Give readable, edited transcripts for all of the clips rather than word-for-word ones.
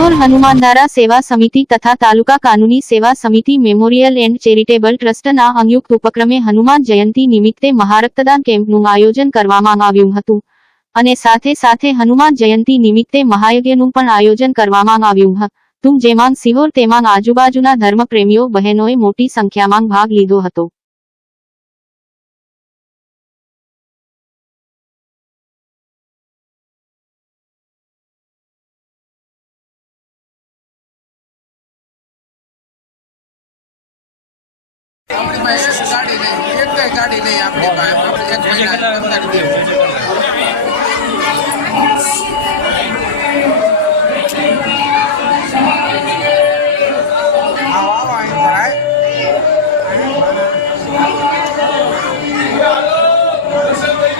સિહોર હનુમાનધારા સેવા સમિતિ તથા તાલુકા કાનૂની સેવા સમિતિ મેમોરિયલ એન્ડ ચેરિટેબલ ટ્રસ્ટના સંયુક્ત ઉપક્રમે હનુમાન જયંતિ નિમિત્તે મહારક્તદાન કેમ્પનું આયોજન કરવામાં આવ્યું હતું અને સાથે સાથે હનુમાન જયંતિ નિમિત્તે મહાયજ્ઞનું પણ આયોજન કરવામાં આવ્યું હતું, જેમાં સિહોર તેમજ આજુબાજુના ધર્મપ્રેમીઓ બહેનોએ મોટી સંખ્યામાં ભાગ લીધો હતો। अपनी भाई एक गाड़ी नहीं, एक गाड़ी नहीं अपनी भाई एक महीना अंदर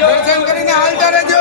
दर्शन કરીને હાલતા રહેજો।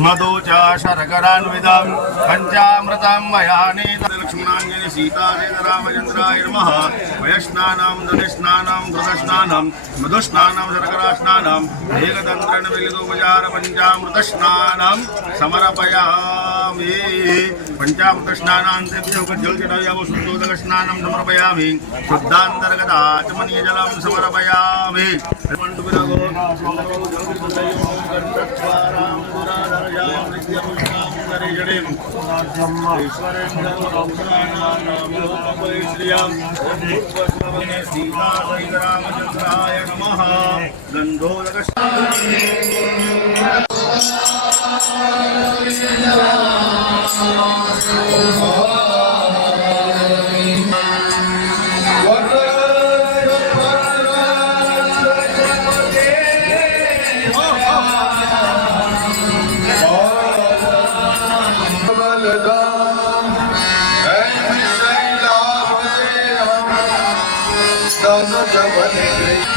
मधुचा शर्करान्वितं पञ्चामृतं मयानि लक्ष्मणाञ्जलि सीतारामचन्द्राय नमः। वयस्नानं दधिस्नानं घृतस्नानं मधुस्नानं शर्करास्नानं एकतन्त्रेण मिलितोपचार पञ्चामृतस्नानं समर्पयामि। पञ्चामृतस्नानान्तेभ्यो जलचडयामो शुद्धोदकस्नानं समर्पयामि। शुद्धान्तर्गताचमनीयजलं समर्पयामि। सीतारामचन्द्राय नमः।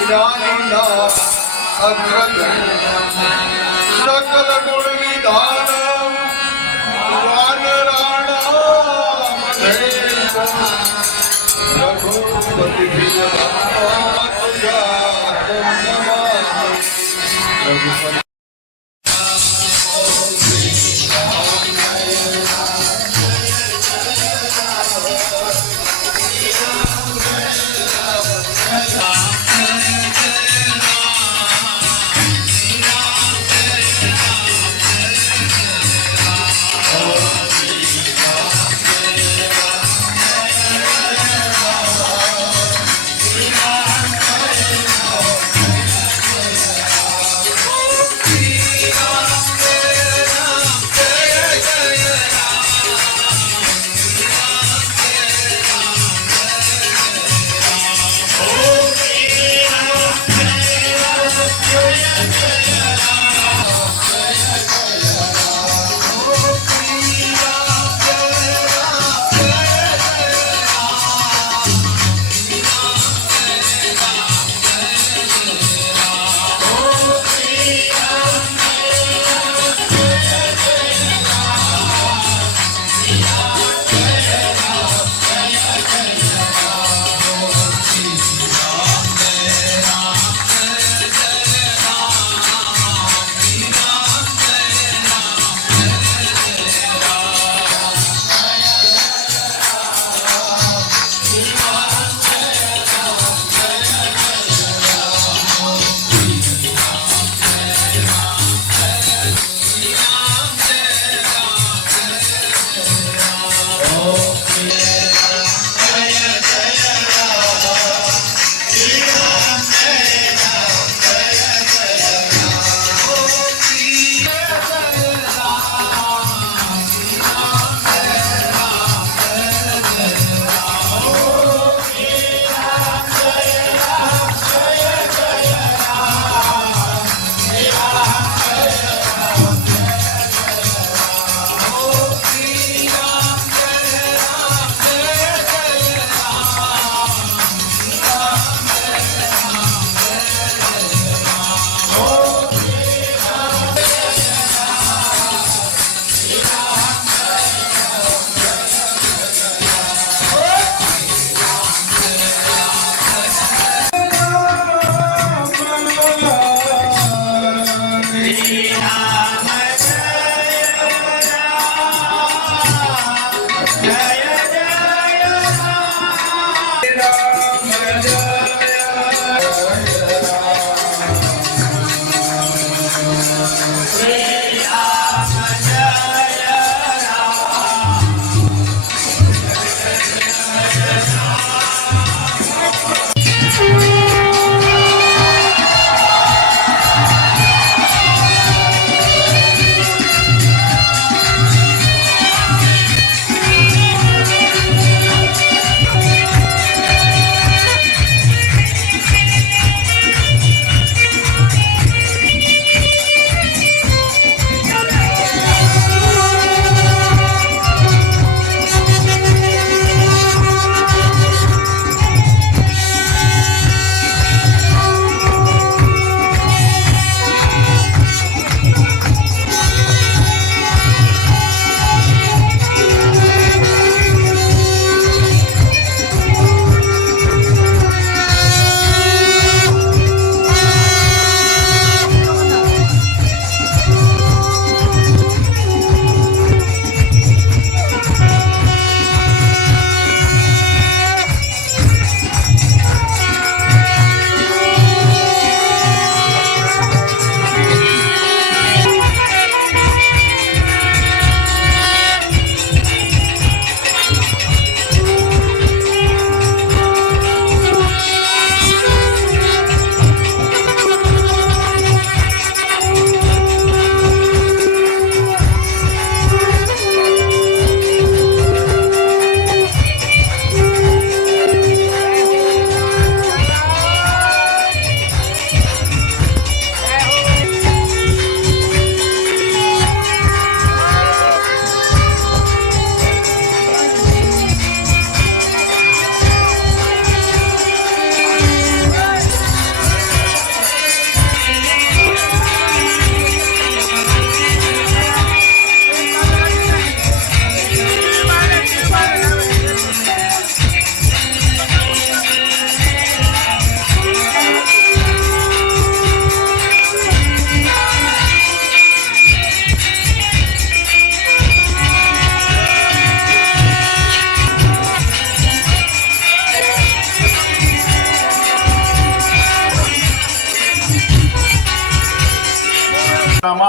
જ્ઞાનીના અગ્રગણ્ય સકલ ગુણ વિધાન રઘુપતિ રઘુપતિ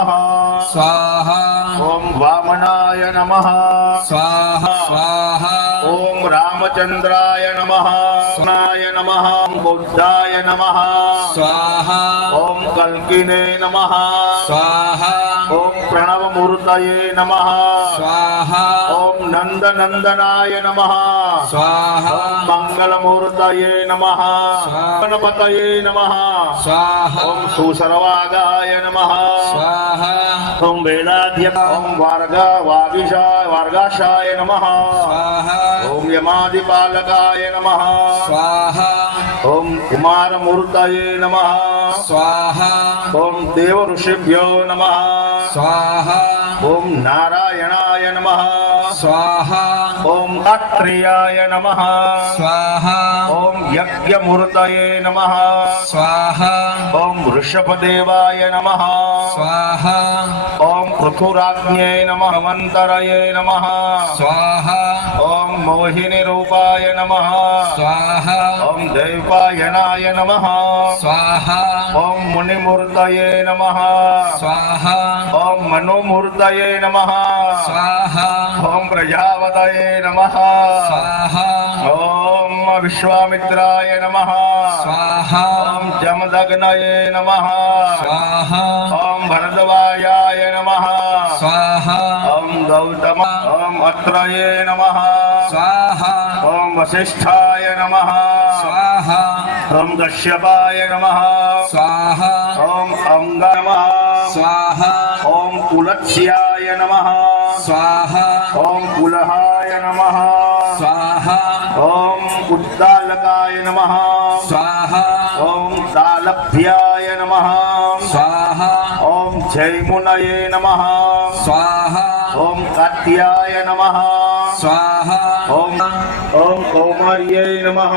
नमः स्वाहा ओम वामनाय नमः स्वाहा स्वाहा ओम रामचंद्राय नमः नाय नमः बुद्धाय नमः स्वाहा ओम कल्किने नमः स्वाहा ओम प्रणवमूर्तये नमः स्वाहा ओम नंदनंदनाय नमः स्वाहा ओम मंगलमूर्तये नमः गणपतये नमः स्वाहा ओम सुसर्वागाय नमः स्वाहा ओम वेदाध्य ओम वार्गाशाय नमः स्वाहा ओम यमादिपालकाय नमः स्वाहा ओम कुमारमूर्तये नमः स्वाहा ओम देव ऋषिभ्यो नमः स्वाहा ओम नारायणाय नमः स्वाहा ओम अत्रेयाय नमः स्वाहा ओम यज्ञमूर्तये नमः स्वाहा ओम वृषभदेवाय नमः स्वाहा ओम पृथुराज्ञे नमः मंतरये नमः स्वाहा ओम मोहिनी रूपाय नमः स्वाहा ओम दैवायनाय नमः स्वाहा ओम मुनिमूर्तये नमः स्वाहा ओम मनोमूर्तये नमः स्वाहा ओम प्रजापतये नमः स्वाहा ओम विश्वामित्राय नमः स्वाहा ओम जमदग्नये नमः स्वाहा ओम भरद्वाजाय नमः स्वाहा ओम गौतम ओम अत्रये नमः स्वाहा ओम वसिष्ठाय नमः स्वाहा ओम कश्यपाय नमः स्वाहा ओम अंग नमः स्वाहा ओम कुलत्स्याय नमः स्वाहा ओम कुलहाय नमः स्वाहा ओम उद्दालकाय नमः स्वाहा ओम दालभ्याय नमः स्वाहा ओम जयमुनये नमः स्वाहा ओम कात्याय नमः स्वाहा ओम ओम कौमार्यै नमः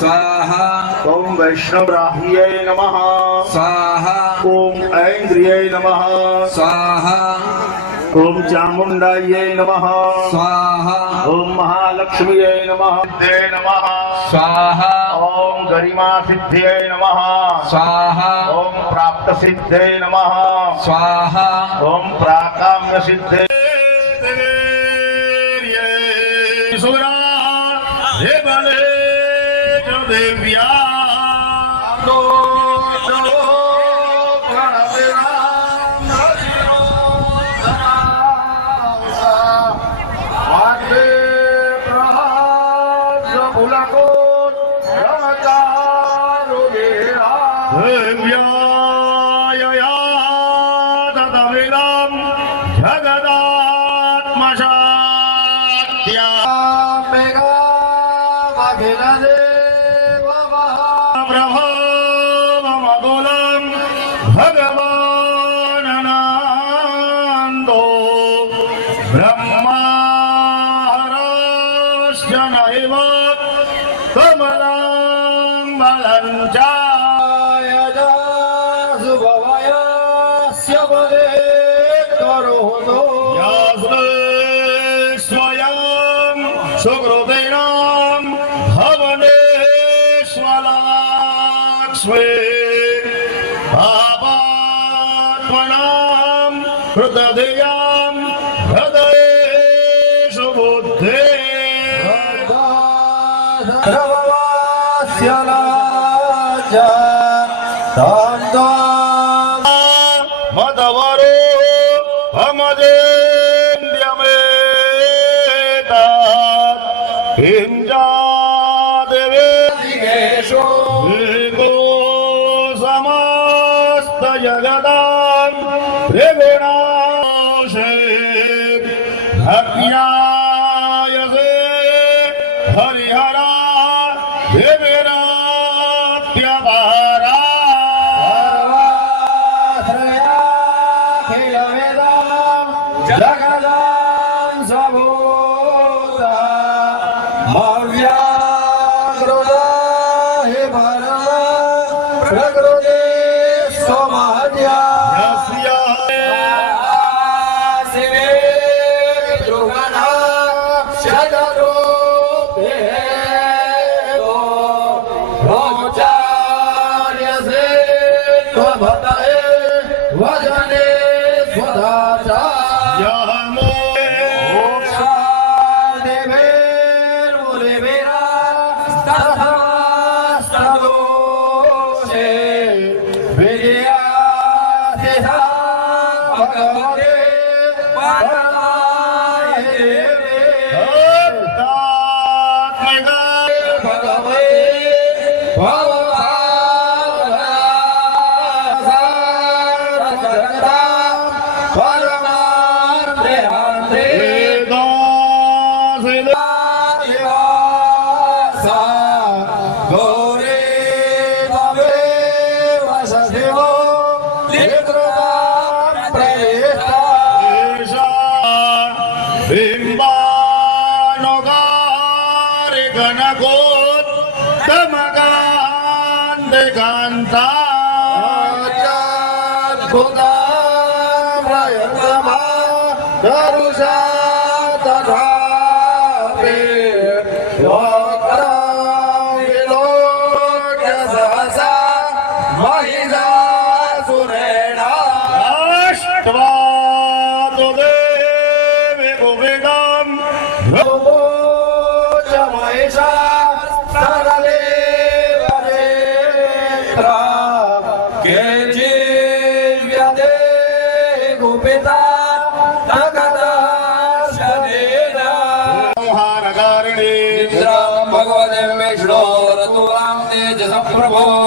स्वाहा ओम वैष्णवराह्यै नमः स्वाहा ओम ऐन्द्रियै नमः स्वाहा ओम चामुण्डायै नमः स्वाहा ओम महालक्ष्म्यै नमः सिद्धे नमः स्वाहा ओम गरिमा सिद्धये नमः स्वाहा ओम प्राप्त सिद्धे नमः स्वाहा ओम प्राकाम्य सिद्धे सुरा हे बले जो देव्या भगवानन्दो ब्रह्मारश्च नैव कमलं बलञ्चायजासुभवयस्य पदे करोतु स्वयं सुकृतेनां भवनेश्वराक्ष्मे पापात्मनां हृदयां हृदयेषु बुद्धे मदवरो हमजेन्द्यमेतात् हिंजादेवे एको समस्त जगदां त्रिगुणाशे भक्त्यायसे हरिहरा देवीराप्यपारा जगदां सबूता मव्याकृता हि परम प्रकृति स्वमहत्या यस्य शिवे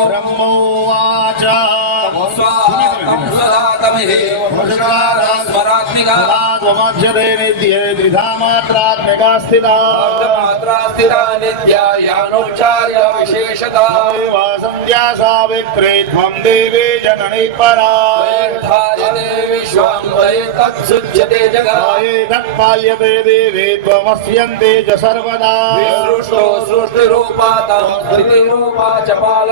ब्रह्मोवाच त्वमध्यते नित्ये द्विधा मात्रात्मिका स्थिता सन्ध्या सावित्रे त्वं देवी जननी परा तत्पाल्यते देवी त्वमस्यन्ते च सर्वदा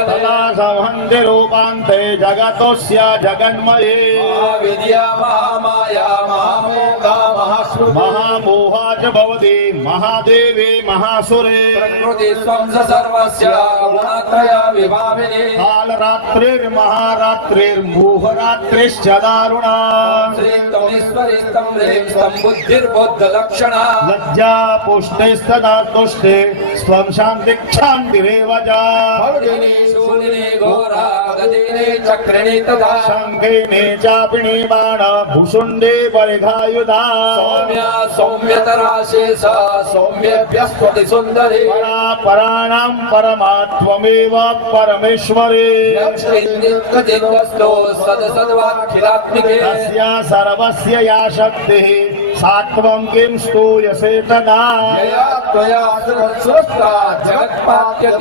तदा संहन्ति रूपान्ते जगतोऽस्य जगन्मये महामोहा च भवति महादेवी महासुरे कालरात्रिर्महारात्रिर्मोहरात्रिश्च दारुणा लज्जा पुष्टिस्तदा तुष्टे स्वं शान्ति क्षान्तिरेव च शङ्खेने चापिणी बाण भूषुण्डे परिघायुधा सौम्यभ्यस्त्वति सुन्दरी पराणां परमात्ममेव परमेश्वरे सदसद्वाखिलात्मिके तस्या सर्वस्य या शक्तिः सा त्वं किं स्तूयसे तदा त्वया सृष्टा जगत्पात्य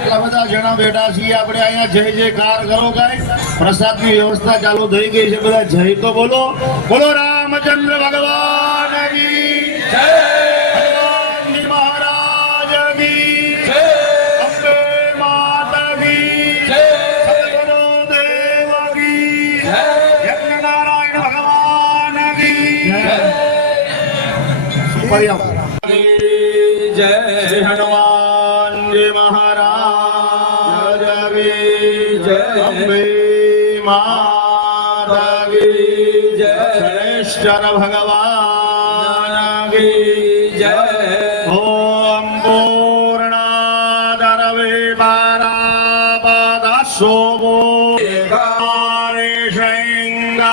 આટલા બધા જણા બેઠા છીએ આપણે અહીંયા જય જયકાર કરો કાંઈ પ્રસાદની વ્યવસ્થા ચાલુ થઈ ગઈ છે બધા જય તો બોલો બોલો રામચંદ્ર ભગવાન કી જય હનુમાનજી મહારાજ કી જય અંબે માતા કી જય સદગુરુ દેવ કી જય યજ્ઞનારાયણ ભગવાન કી જય સુપર્યા જય હનુમાનજી મહારાજ કી જય અંબે માતા કી જય ગણેશ્વર ભગવાન કી જય ઓમ પૂર્ણાદરવે પારાપદાશો એકારે શૃંગાગ્રાયો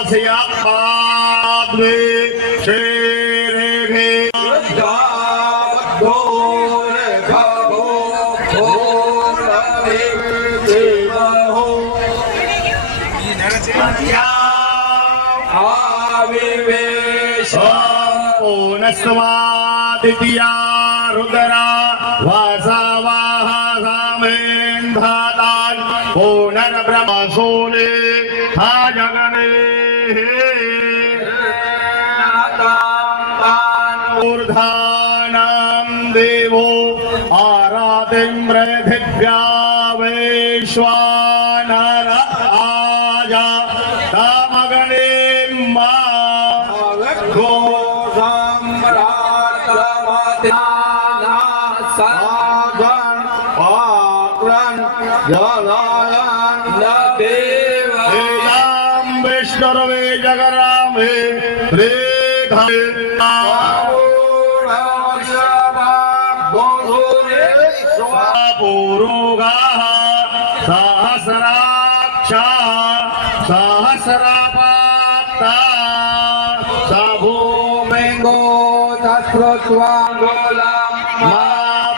અસ્યાપાદ્વે શેરેઘે પૂર્ણસ્વાદિત્યા રુદ્રા વાસવાહ સામેન્ધાતાન પૂર્ણબ્રહ્મસોને હા જગને ઊર્ધાનાં દેવો આરાતિમ્રેધિભ્યા વૈશ્વાનર આજા તામગણે सर्वे जगरामे पूरोगाः सहस्राक्षाः सहस्रपाता सभूमेङ्गो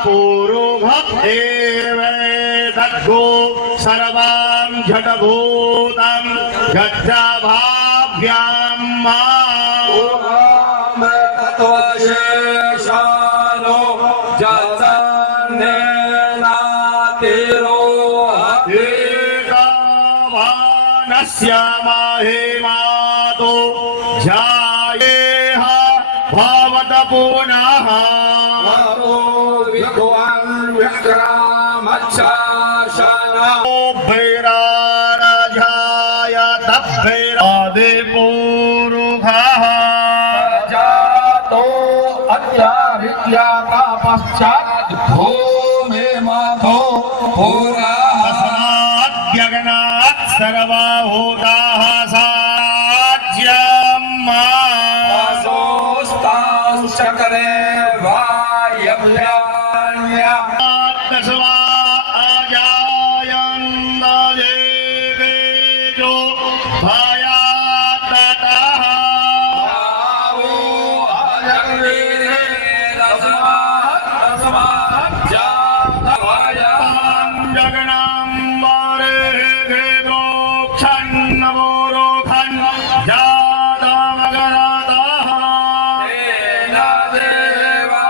पूरोगो सर्वां झटभूतं गच्छाभाभ्यां तत्वशेषानो जतन्नेनातिरो नस्यामहे मातो जायेह भवत पुनः तद्भैरादिपूरुखः जातो अत्याविद्याता पश्चात् भूमे माधो पुरः तस्माद्यज्ञात् सर्वभूताः साज्यम् वासोस्तांश्चक्रे वायव्यान्या तस्मा अजायन्त देवेजो भयात्ततः आवो अजग्रीरे तस्मात् जातवायम् जगनाम्बरे प्रोक्षन्नवोरोखन् जातमगरतः तेन देवा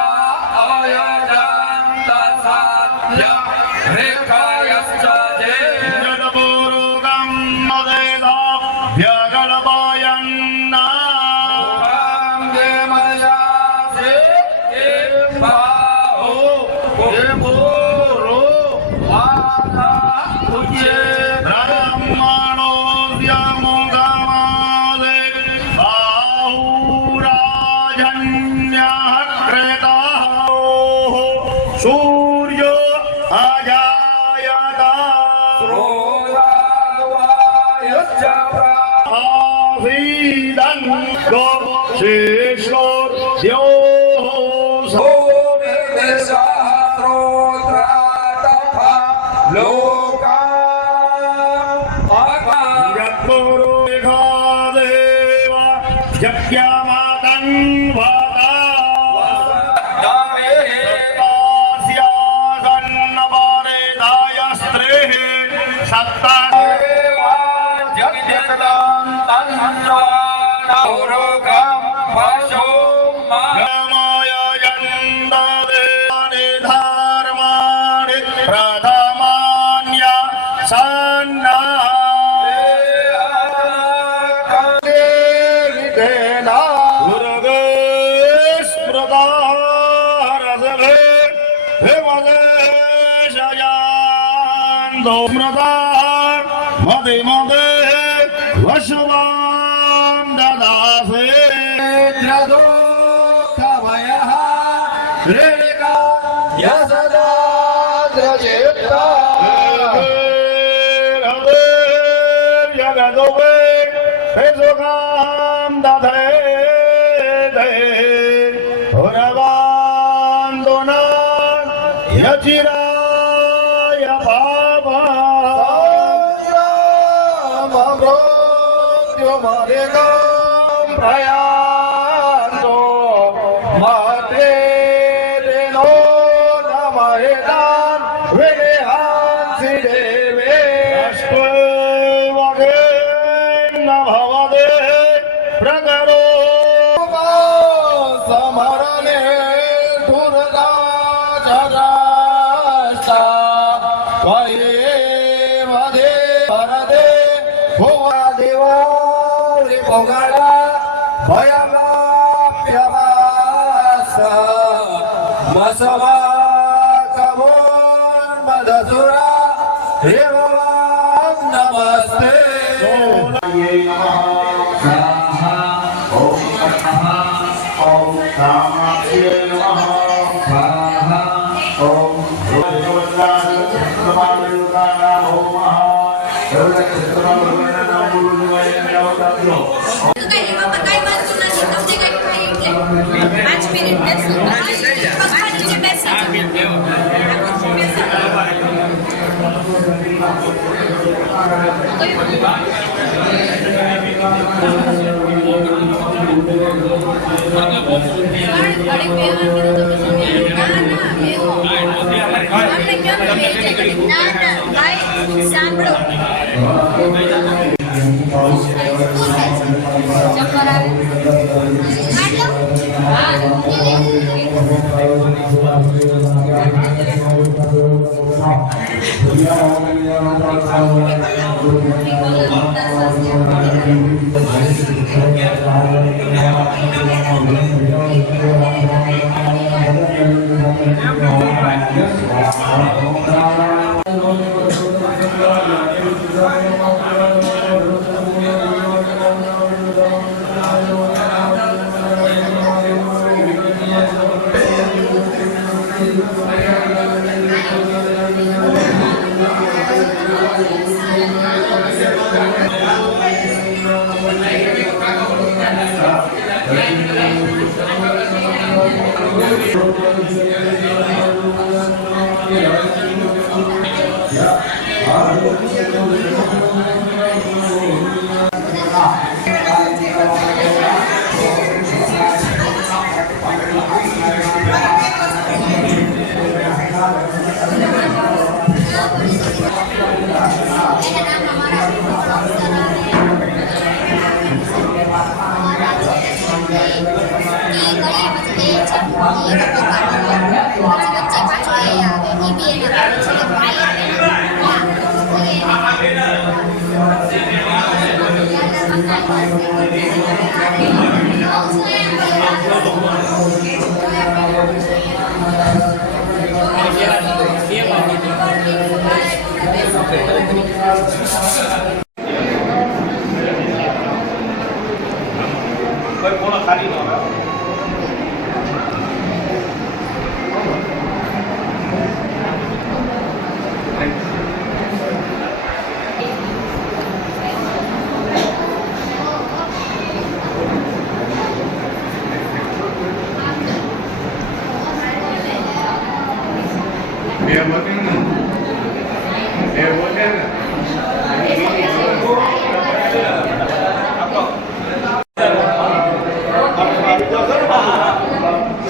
अयजन्त साध्य रेखायश्च जे जगपोरोगं मदेदाभ्यगलपायन्ना काङ्गे मजासे बाहो देवोरो माता तुझे ब्रह्मणोऽद्यमुखमादे बाहुराजन्यः कृतः सूर्यो अजायत रोयाद्वायश्च आसीदन् गोशेषो द्योः सोमे सहस्रोत्रातपा लोका यत्पुरुषादेव यज्ञमातन्वता स्यासन्नवरेदायस्त्रेः सत्ता रामाय यन्ददेवानि धर्माणि प्रथमान्य सन्नः गुरुगे स्मृतारसभे हिमदेशयान्दो स्मृता मदे मदे वशुवान् ददासे द्रदोखभयः रेणिका यसदा द्रजेत्ता जगदोवे सुखां दधे हुरवान्दुना यचिराय पापा मृत्युमधिकं प्रयान्तो महते तेनो न महितान् विनिहांसि देवे वगे न भवदे प्रकरो समरणे दुर्गा जगाष्टा त्वयेव दे परदे भुवा देवारि भोगला भयमाप्यवास मसवा कवोन्मदसुरा देवान् नमस्ते કઈ વાંધો નથી તમને કઈ થાય એટલે 5 મિનિટ બેસો 5 મિનિટ બેસો સાંભળો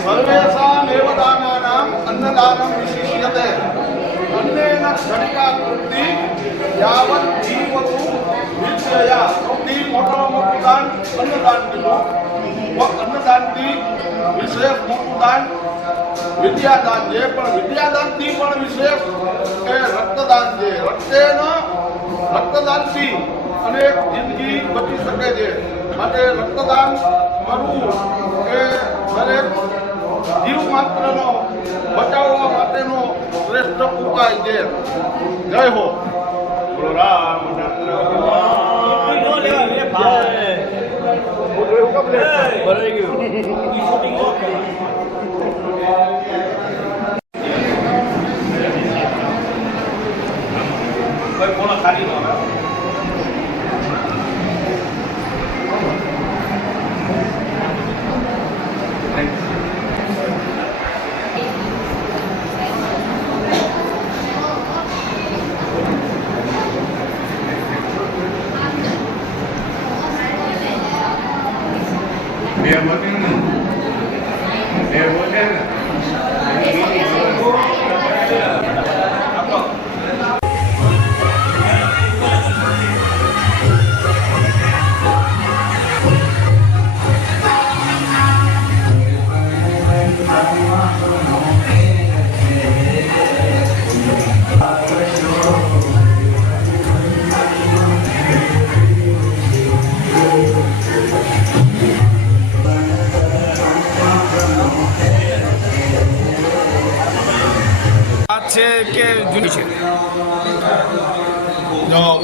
સર્વેષામેવ દાનાનામ અન્નદાનમ વિશિષ્યતે અન્નેન ક્ષણિકા કૃતિ યાવત જીવતુ વિદ્યયા સૌથી મોટામાં મોટું દાન અન્નદાન કીધું. અન્નદાનથી વિશેષ મોટું દાન વિદ્યાદાન છે, પણ વિદ્યાદાનથી પણ વિશેષ એ રક્તદાન છે. રક્તદાનથી અનેક જિંદગી બચી શકે છે. માટે રક્તદાન કરવું એ દરેક જીવ માત્રનો બચાવવા માટેનો શ્રેષ્ઠ ઉપાય છે. જય હો. બોલો રામચંદ્ર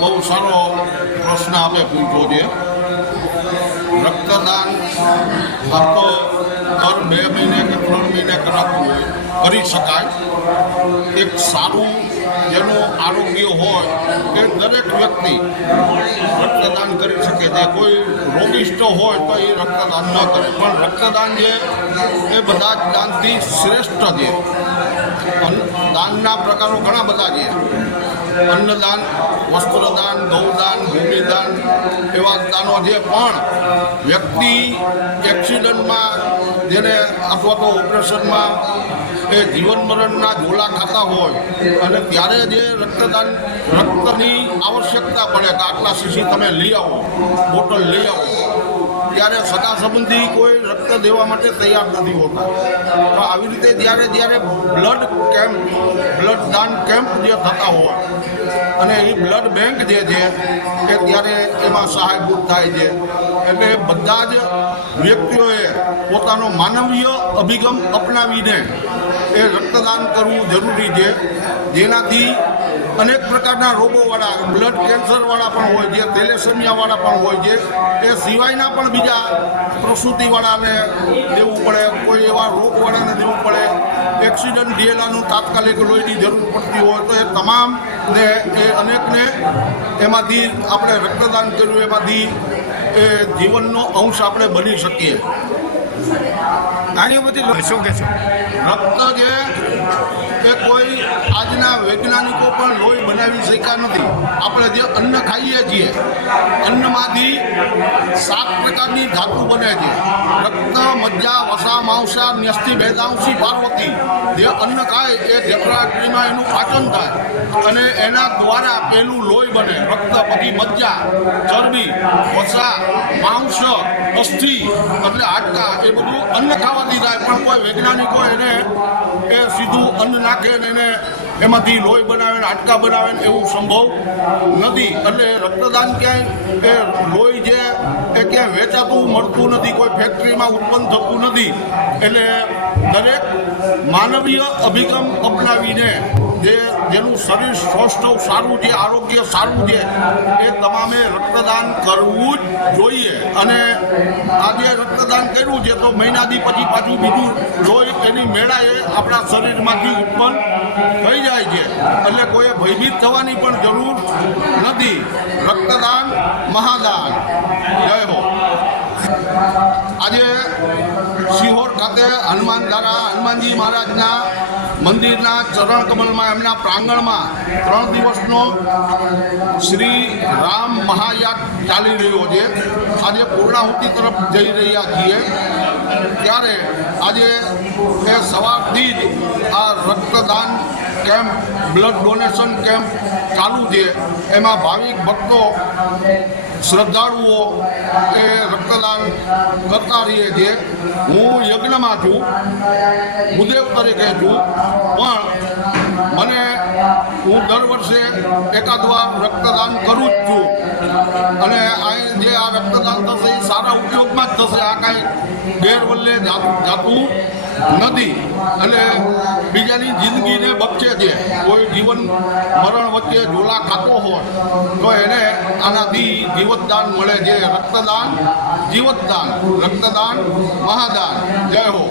બહુ સારો પ્રશ્ન આપે પૂછ્યો છે. રક્તદાન આ તો દર 2 મહિને કે 3 મહિને કરાવવું હોય કરી શકાય. એક સારું જેનું આરોગ્ય હોય એ દરેક વ્યક્તિ રક્તદાન કરી શકે છે. કોઈ રોગિષ્ટ હોય તો એ રક્તદાન ન કરે, પણ રક્તદાન છે એ બધા જ દાનથી શ્રેષ્ઠ છે. દાનના પ્રકારો ઘણા બધા છે. અન્નદાન, વસ્ત્રદાન, ગૌદાન, ભૂમિદાન એવા દાનો છે. પણ વ્યક્તિ એક્સિડન્ટમાં જેને અથવા તો ઓપરેશનમાં એ જીવન મરણના ઝોલા ખાતા હોય અને ત્યારે જે રક્તની આવશ્યકતા પડે કે આટલા સીસી તમે લઈ આવો, બોટલ લઈ આવો, ત્યારે સગા સંબંધી કોઈ રક્ત દેવા માટે તૈયાર નથી હોતા. તો આવી રીતે જ્યારે બ્લડ દાન કેમ્પ જે થતા હોય અને એ બ્લડ બેંક જે છે કે ત્યારે એમાં સહાયભૂત થાય છે. એટલે બધા જ વ્યક્તિઓએ પોતાનો માનવીય અભિગમ અપનાવીને એ રક્તદાન કરવું જરૂરી છે. જેનાથી અનેક પ્રકારના રોગોવાળા, બ્લડ કેન્સરવાળા પણ હોય છે, થેલેસેમિયાવાળા પણ હોય છે, એ સિવાયના પણ બીજા પ્રસૂતિવાળાને દેવું પડે, કોઈ એવા રોગવાળાને દેવું પડે, એક્સિડન્ટ થયેલાનું તાત્કાલિક લોહીની જરૂર પડતી હોય તો એ તમામને એ અનેકને એમાંથી આપણે રક્તદાન કર્યું એમાંથી એ જીવનનો અંશ આપણે બની શકીએ. આની બધી શું કહેશો? રક્ત જે એ કોઈ આજના વૈજ્ઞાનિકો પણ લોહી બનાવી શક્યા નથી. આપણે જે અન્ન ખાઈએ છીએ અન્નમાંથી 7 પ્રકારની ધાતુ બને છે. રક્ત, મજ્જા, વસા, માંસા, ન્યસ્તિ, ભેદાંશી, પાર્વતી. જે અન્ન ખાય એ જઠરાગ્નિમાં એનું પાચન થાય અને એના દ્વારા પહેલું લોહી બને. રક્ત, પછી મજ્જા, ચરબી, વસા, માંસ, અસ્થિ એટલે હાડકા. એ બધું અન્ન ખાવાથી થાય. પણ કોઈ વૈજ્ઞાનિકો એને એ સીધું અન્ન નાખે ને એને એમાંથી લોહી બનાવે ને હાડકા બનાવે ને એવું સંભવ નથી. એટલે રક્તદાન ક્યાંય એ લોહી જે એ ક્યાંય વેચાતું મળતું નથી, કોઈ ફેક્ટરીમાં ઉત્પન્ન થતું નથી. એટલે દરેક માનવીય અભિગમ અપનાવીને જેનું શરીર સ્વસ્થ સારું છે, આરોગ્ય સારું છે, એ તમામે રક્તદાન કરવું જ જોઈએ. અને આજે રક્તદાન કર્યું છે તો મહિનાથી પછી પાછું બીજું લોહી એની મેળાએ આપણા શરીરમાંથી ઉત્પન્ન થઈ જાય છે. એટલે કોઈએ ભયભીત થવાની પણ જરૂર નથી. રક્તદાન મહાદાન. જય હો. આજે સિહોર ખાતે હનુમાનજી મહારાજના મંદિરના ચરણ કમલમાં એમના પ્રાંગણમાં 3 દિવસનો શ્રી રામ મહાયાગ ચાલી રહ્યો છે. આજે પૂર્ણાહુતિ તરફ જઈ રહ્યા છીએ ત્યારે આજે એ સવારથી જ આ રક્તદાન કેમ્પ, બ્લડ ડોનેશન કેમ્પ ચાલુ છે. એમાં ભાવિક ભક્તો, શ્રદ્ધાળુઓ એ રક્તદાન કરતા રહીએ છે. હું યજ્ઞમાં છું, ભૂદેવ તરીકે છું, પણ હું દર વર્ષે એકાદ વાર રક્તદાન કરું જ છું. અને આ જે આ રક્તદાન થશે એ સારા ઉપયોગમાં જ થશે. આ કાંઈ ગેરવલ્લે જાતું નથી. એટલે બીજાની જિંદગીને બચે છે. કોઈ જીવન મરણ વચ્ચે ઝોલા ખાતો હોય તો એને આનાથી જીવતદાન મળે છે. રક્તદાન જીવતદાન, રક્તદાન મહાદાન. જય હો.